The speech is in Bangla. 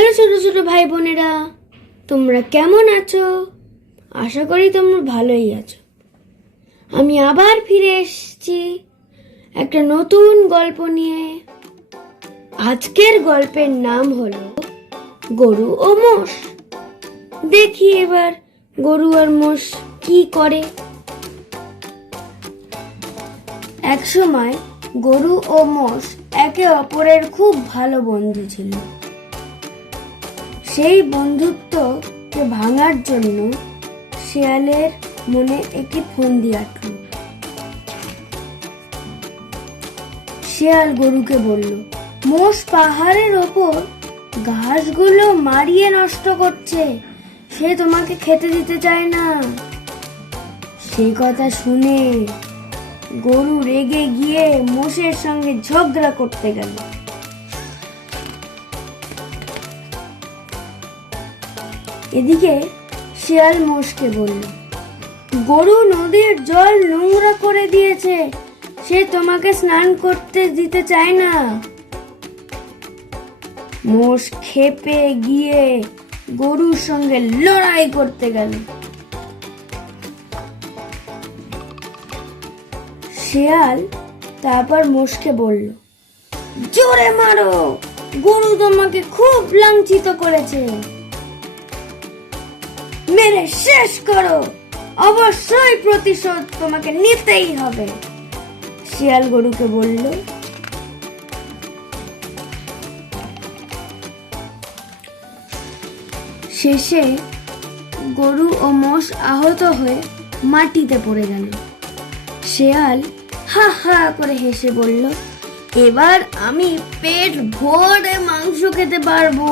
হ্যালো ছোট ছোট ভাই বোনেরা, তোমরা কেমন আছো? আশা করি তোমরা ভালোই আছো। আমি আবার ফিরে এসেছি একটা নতুন গল্প নিয়ে। আজকের গল্পের নাম হলো গরু ও মোষ। দেখি এবার গরু আর মোষ কি করে। একসময় গরু ও মোষ একে অপরের খুব ভালো বন্ধু ছিল। সেই বন্ধুত্বকে ভাঙার জন্য শিয়ালের মনে একটি ফন্দি আঁটল। শিয়াল গরুকে বলল, মোষ পাহাড়ের ওপর ঘাসগুলো মারিয়ে নষ্ট করছে, সে তোমাকে খেতে দিতে চায় না। সেই কথা শুনে গরু রেগে গিয়ে মোষের সঙ্গে ঝগড়া করতে গেল। এদিকে শিয়াল মোষকে বলল, গরু নদীর জল নোংরা করে দিয়েছে, সে তোমাকে স্নান করতে দিতে চায় না। মোষ ক্ষেপে গিয়ে গরুর সঙ্গে লড়াই করতে গেল। শিয়াল তারপর মোষকে বলল, জোরে মারো, গরু তোমাকে খুব লাঞ্ছিত করেছে, মেরে শেষ করো, অবশ্যই প্রতিশোধ তোমাকে নিতেই হবে। শিয়াল গরুকে বলল। শেষে গরু ও মোষ আহত হয়ে মাটিতে পড়ে গেল। শিয়াল হা হা করে হেসে বলল, এবার আমি পেট ভরে মাংস খেতে পারবো।